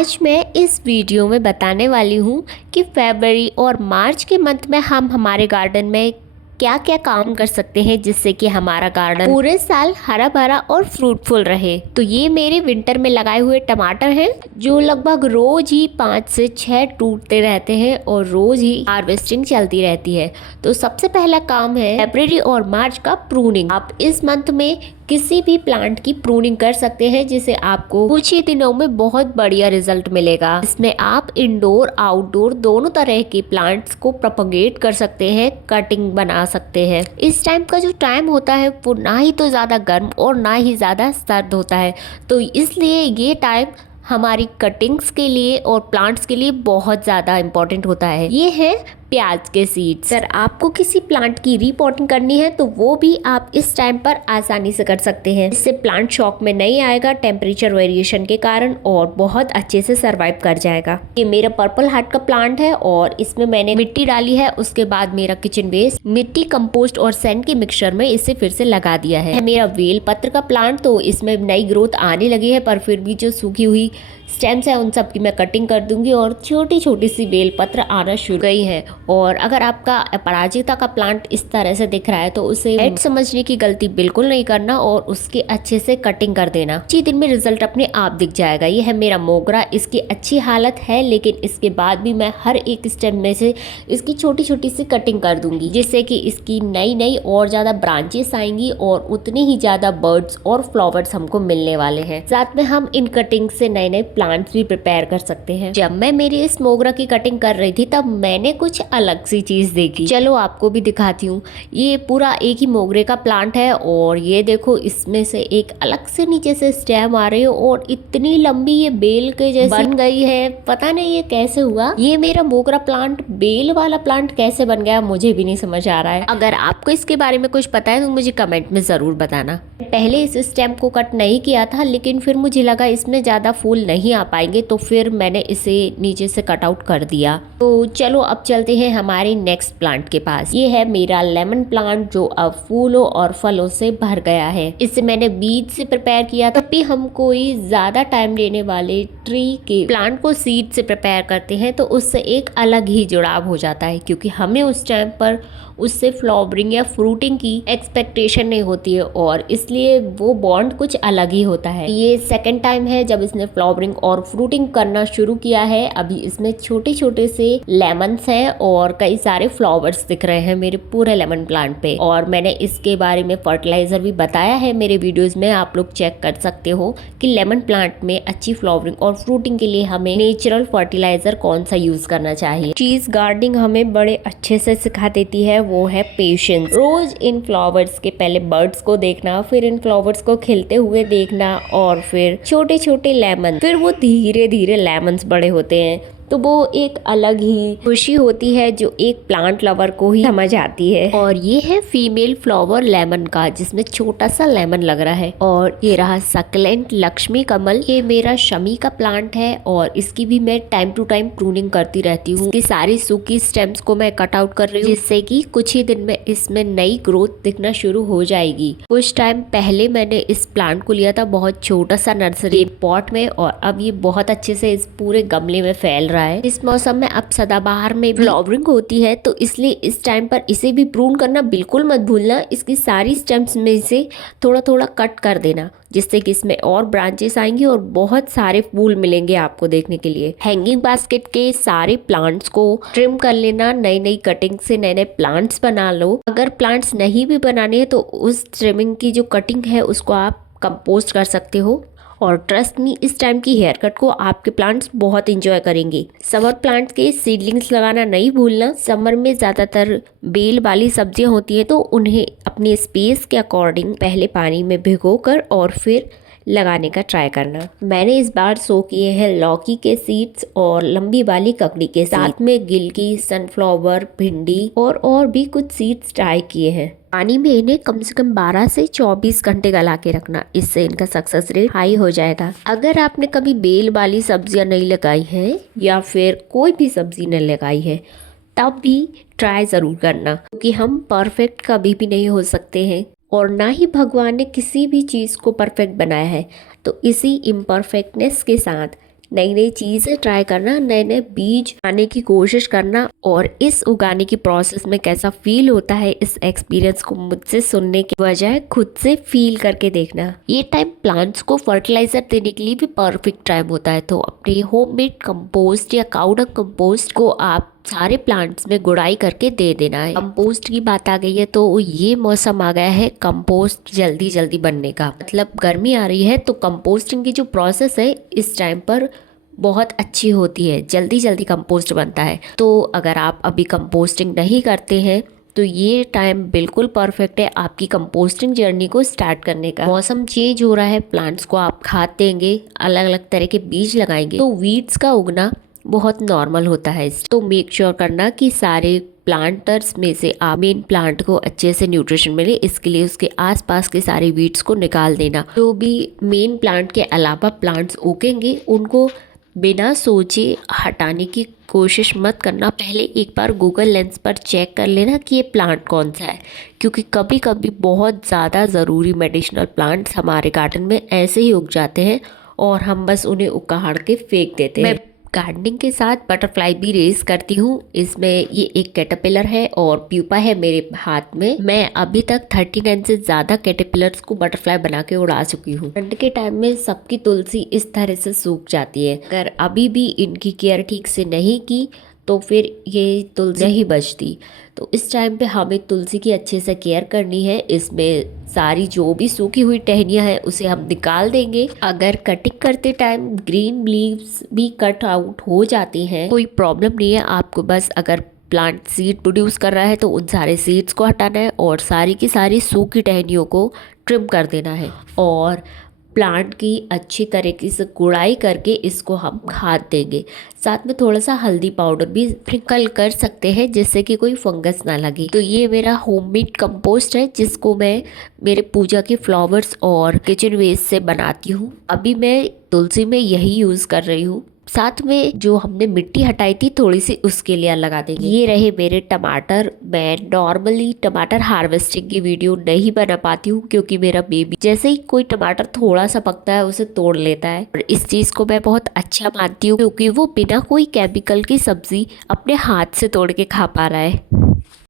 आज मैं इस वीडियो में बताने वाली हूँ कि फरवरी और मार्च के मंथ में हम हमारे गार्डन में क्या क्या काम कर सकते हैं जिससे कि हमारा गार्डन पूरे साल हरा भरा और फ्रूटफुल रहे। तो ये मेरे विंटर में लगाए हुए टमाटर हैं जो लगभग रोज ही 5 से 6 टूटते रहते हैं और रोज ही हार्वेस्टिंग चलती रहती है। तो सबसे पहला काम है फरवरी और मार्च का प्रूनिंग। आप इस मंथ में किसी भी प्लांट की प्रूनिंग कर सकते हैं जिसे आपको कुछ ही दिनों में बहुत बढ़िया रिजल्ट मिलेगा। इसमें आप इंडोर आउटडोर दोनों तरह के प्लांट्स को प्रोपगेट कर सकते हैं, कटिंग बना सकते हैं। इस टाइम का जो टाइम होता है वो ना ही तो ज़्यादा गर्म और ना ही ज़्यादा सर्द होता है, तो इसलिए ये टाइम हमारी कटिंग्स के लिए और प्लांट्स के लिए बहुत ज़्यादा इम्पोर्टेंट होता है। ये है प्याज के सीड्स। अगर आपको किसी प्लांट की रीपॉटिंग करनी है तो वो भी आप इस टाइम पर आसानी से कर सकते हैं। इससे प्लांट शॉक में नहीं आएगा टेम्परेचर वेरिएशन के कारण और बहुत अच्छे से सरवाइव कर जाएगा। ये मेरा पर्पल हार्ट का प्लांट है और इसमें मैंने मिट्टी डाली है। उसके बाद मेरा किचन वेस्ट, मिट्टी, कंपोस्ट और सैंड के मिक्सचर में इसे फिर से लगा दिया है। मेरा वेल पत्र का प्लांट, तो इसमें नई ग्रोथ आने लगी है पर फिर भी जो सूखी हुई स्टेम्स है उन सब की मैं कटिंग कर दूंगी और छोटी छोटी सी बेल पत्र आना शुरू गई है। और अगर आपका अपराजिता का प्लांट इस तरह से दिख रहा है तो उसे हेड समझने की गलती बिल्कुल नहीं करना और उसके अच्छे से कटिंग कर देना। कुछ ही दिन में रिजल्ट अपने आप दिख जाएगा। ये है मेरा मोगरा। इसकी अच्छी हालत है लेकिन इसके बाद भी मैं हर एक स्टेम में से इसकी छोटी छोटी सी कटिंग कर दूंगी जिससे कि इसकी नई नई और ज्यादा ब्रांचेस आएंगी और उतने ही ज्यादा बर्ड्स और फ्लावर्स हमको मिलने वाले हैं। साथ में हम इन कटिंग से नए नए प्लांट्स भी प्रिपेयर कर सकते हैं। जब मैं मेरी इस मोगरा की कटिंग कर रही थी तब मैंने कुछ अलग सी चीज देखी। चलो आपको भी दिखाती हूँ। ये पूरा एक ही मोगरे का प्लांट है और ये देखो इसमें से एक अलग से नीचे से स्टेम आ रही है और इतनी लंबी ये बेल के जैसी बन गई है। पता नहीं ये कैसे हुआ। ये मेरा मोगरा प्लांट बेल वाला प्लांट कैसे बन गया मुझे भी नहीं समझ आ रहा है। अगर आपको इसके बारे में कुछ पता है तो मुझे कमेंट में जरूर बताना। पहले इस स्टेम को कट नहीं किया था लेकिन फिर मुझे लगा इसमें ज्यादा फूल नहीं आ पाएंगे तो फिर मैंने इसे नीचे से कट आउट कर दिया। तो चलो अब चलते हैं हमारे नेक्स्ट प्लांट के पास। ये है मेरा लेमन प्लांट जो अब फूलों और फलों से भर गया है। इसे मैंने बीज से प्रिपेयर किया था। भी हम कोई ज्यादा टाइम लेने वाले ट्री के प्लांट को सीड से प्रिपेयर करते हैं तो उससे एक अलग ही जुड़ाव हो जाता है क्योंकि हमें उस टाइम पर उससे फ्लावरिंग या फ्रूटिंग की एक्सपेक्टेशन नहीं होती है और इसलिए वो बॉन्ड कुछ अलग ही होता है। ये सेकंड टाइम है जब इसने फ्लावरिंग और फ्रूटिंग करना शुरू किया है। अभी इसमें छोटे छोटे से लेमन्स हैं और कई सारे फ्लावर्स दिख रहे हैं मेरे पूरे लेमन प्लांट पे। और मैंने इसके बारे में फर्टिलाइजर भी बताया है मेरे वीडियोज में, आप लोग चेक कर सकते हो कि लेमन प्लांट में अच्छी फ्लावरिंग और फ्रूटिंग के लिए हमें नेचुरल फर्टिलाइजर कौन सा यूज करना चाहिए। चीज गार्डनिंग हमें बड़े अच्छे से सिखा देती है, वो है पेशेंस। रोज इन फ्लावर्स के पहले बर्ड्स को देखना, फिर इन फ्लावर्स को खिलते हुए देखना और फिर छोटे छोटे लेमन, फिर वो धीरे धीरे लेमन्स बड़े होते हैं तो वो एक अलग ही खुशी होती है जो एक प्लांट लवर को ही समझ आती है। और ये है फीमेल फ्लावर लेमन का जिसमें छोटा सा लेमन लग रहा है। और ये रहा सक्लेंट लक्ष्मी कमल। ये मेरा शमी का प्लांट है और इसकी भी मैं टाइम टू टाइम प्रूनिंग करती रहती हूँ। इसकी सारी सूखी स्टेम्स को मैं कट आउट कर रही हूँ जिससे कि कुछ ही दिन में इसमें नई ग्रोथ दिखना शुरू हो जाएगी। कुछ टाइम पहले मैंने इस प्लांट को लिया था बहुत छोटा सा नर्सरी पॉट में और अब ये बहुत अच्छे से इस पूरे गमले में फैल रहा है। इस मौसम में अब सदाबहार में फ्लावरिंग होती है तो इसलिए इस टाइम पर इसे भी प्रून करना बिल्कुल मत भूलना। इसकी सारी स्टेम्स में से थोड़ा थोड़ा कट कर देना जिससे कि इसमें और ब्रांचेस आएंगी और बहुत सारे फूल मिलेंगे आपको देखने के लिए। हैंगिंग बास्केट के सारे प्लांट्स को ट्रिम कर लेना, नई नई कटिंग से नए नए प्लांट्स बना लो। अगर प्लांट्स नहीं भी बनाने हैं तो उस ट्रिमिंग की जो कटिंग है उसको आप कंपोस्ट कर सकते हो। और ट्रस्ट मी, इस टाइम की हेयर कट को आपके प्लांट्स बहुत इंजॉय करेंगे। समर प्लांट्स के सीडलिंग्स लगाना नहीं भूलना। समर में ज़्यादातर बेल वाली सब्जियां होती हैं तो उन्हें अपने स्पेस के अकॉर्डिंग पहले पानी में भिगोकर और फिर लगाने का ट्राई करना। मैंने इस बार सो किए हैं लौकी के सीड्स और लंबी वाली ककड़ी के साथ में गिलकी, सनफ्लावर, भिंडी और भी कुछ सीड्स ट्राई किए हैं। पानी में इन्हें कम से कम 12 से 24 घंटे गला के रखना, इससे इनका सक्सेस रेट हाई हो जाएगा। अगर आपने कभी बेल वाली सब्जियां नहीं लगाई हैं या फिर कोई भी सब्जी नहीं लगाई है तब भी ट्राई ज़रूर करना क्योंकि हम परफेक्ट कभी भी नहीं हो सकते हैं और ना ही भगवान ने किसी भी चीज़ को परफेक्ट बनाया है। तो इसी इम्परफेक्टनेस के साथ नई नई चीज़ें ट्राई करना, नए नए बीज आने की कोशिश करना और इस उगाने की प्रोसेस में कैसा फील होता है, इस एक्सपीरियंस को मुझसे सुनने के बजाय खुद से फील करके देखना। ये टाइम प्लांट्स को फर्टिलाइजर देने के लिए भी परफेक्ट टाइम होता है। तो अपने होममेड कंपोस्ट या काऊ डंग कंपोस्ट को आप सारे प्लांट्स में गुड़ाई करके दे देना है। कंपोस्ट की बात आ गई है तो ये मौसम आ गया है कंपोस्ट जल्दी जल्दी बनने का, मतलब गर्मी आ रही है तो कंपोस्टिंग की जो प्रोसेस है इस टाइम पर बहुत अच्छी होती है, जल्दी जल्दी कंपोस्ट बनता है। तो अगर आप अभी कंपोस्टिंग नहीं करते हैं तो ये टाइम बिल्कुल परफेक्ट है आपकी कंपोस्टिंग जर्नी को स्टार्ट करने का। मौसम चेंज हो रहा है, प्लांट्स को आप खाद देंगे, अलग अलग तरह के बीज लगाएंगे तो वीड्स का उगना बहुत नॉर्मल होता है। तो मेक श्योर करना कि सारे प्लांटर्स में से आप मेन प्लांट को अच्छे से न्यूट्रिशन मिले, इसके लिए उसके आसपास के सारे वीड्स को निकाल देना। जो भी मेन प्लांट के अलावा प्लांट्स उगेंगे उनको बिना सोचे हटाने की कोशिश मत करना। पहले एक बार गूगल लेंस पर चेक कर लेना कि ये प्लांट कौन सा है, क्योंकि कभी कभी बहुत ज़्यादा ज़रूरी मेडिसिनल प्लांट्स हमारे गार्डन में ऐसे ही उग जाते हैं और हम बस उन्हें उखाड़ के फेंक देते हैं। गार्डनिंग के साथ बटरफ्लाई भी रेस करती हूँ। इसमें ये एक कैटरपिलर है और प्यूपा है मेरे हाथ में। मैं अभी तक 39 से ज़्यादा कैटरपिलर्स को बटरफ्लाई बना के उड़ा चुकी हूँ। ठंड के टाइम में सबकी तुलसी इस तरह से सूख जाती है। अगर अभी भी इनकी केयर ठीक से नहीं की तो फिर ये तुलसी नहीं बचती। तो इस टाइम पे हमें तुलसी की अच्छे से केयर करनी है। इसमें सारी जो भी सूखी हुई टहनियाँ हैं उसे हम निकाल देंगे। अगर कटिंग करते टाइम ग्रीन लीव्स भी कट आउट हो जाती हैं कोई प्रॉब्लम नहीं है। आपको बस अगर प्लांट सीड प्रोड्यूस कर रहा है तो उन सारे सीड्स को हटाना है और सारी की सारी सूखी टहनियों को ट्रिम कर देना है और प्लांट की अच्छी तरीके से गुड़ाई करके इसको हम खाद देंगे। साथ में थोड़ा सा हल्दी पाउडर भी स्प्रिंकल कर सकते हैं जिससे कि कोई फंगस ना लगे। तो ये मेरा होममेड कंपोस्ट है जिसको मैं मेरे पूजा के फ्लावर्स और किचन वेस्ट से बनाती हूँ। अभी मैं तुलसी में यही यूज़ कर रही हूँ। साथ में जो हमने मिट्टी हटाई थी थोड़ी सी उसके लिए लगा देंगे। ये रहे मेरे टमाटर। मैं नॉर्मली टमाटर हार्वेस्टिंग की वीडियो नहीं बना पाती हूँ क्योंकि मेरा बेबी जैसे ही कोई टमाटर थोड़ा सा पकता है उसे तोड़ लेता है और इस चीज़ को मैं बहुत अच्छा मानती हूँ क्योंकि वो बिना कोई केमिकल की सब्जी अपने हाथ से तोड़ के खा पा रहा है।